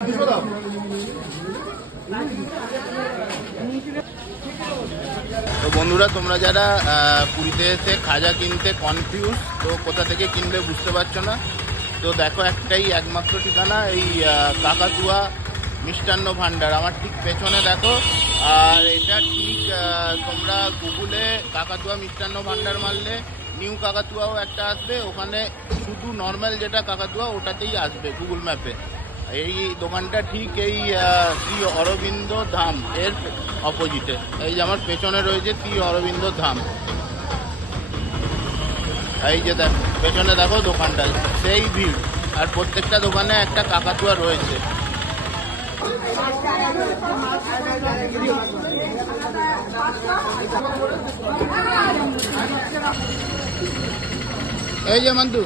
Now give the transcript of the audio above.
তো বন্ধুরা, তোমরা যারা পুরীতে এসে খাজা কিনতে কনফিউজ, তো কোথা থেকে কিনবে বুঝতে পারছো না, তো দেখো একটাই একমাত্র ঠিকানা, এই কাকাতুয়া মিষ্টান্ন ভান্ডার। আমার ঠিক পেছনে দেখো। আর এটা ঠিক তোমরা গুগলে কাকাতুয়া মিষ্টান্ন ভান্ডার মারলে নিউ কাকাতুয়াও একটা আসবে, ওখানে শুধু নর্মাল যেটা কাকাতুয়া ওটাতেই আসবে গুগল ম্যাপে। এই দোকানটা ঠিক এই শ্রী অরবিন্দ ধাম এর অপোজিটে। এই যে আমার পেছনে রয়েছে শ্রী অরবিন্দ ধাম, এই যে পেছনে দেখো দোকানটা, সেই ভিড়। আর প্রত্যেকটা দোকানে একটা কাকাতুয়া রয়েছে। এই যে মান্তু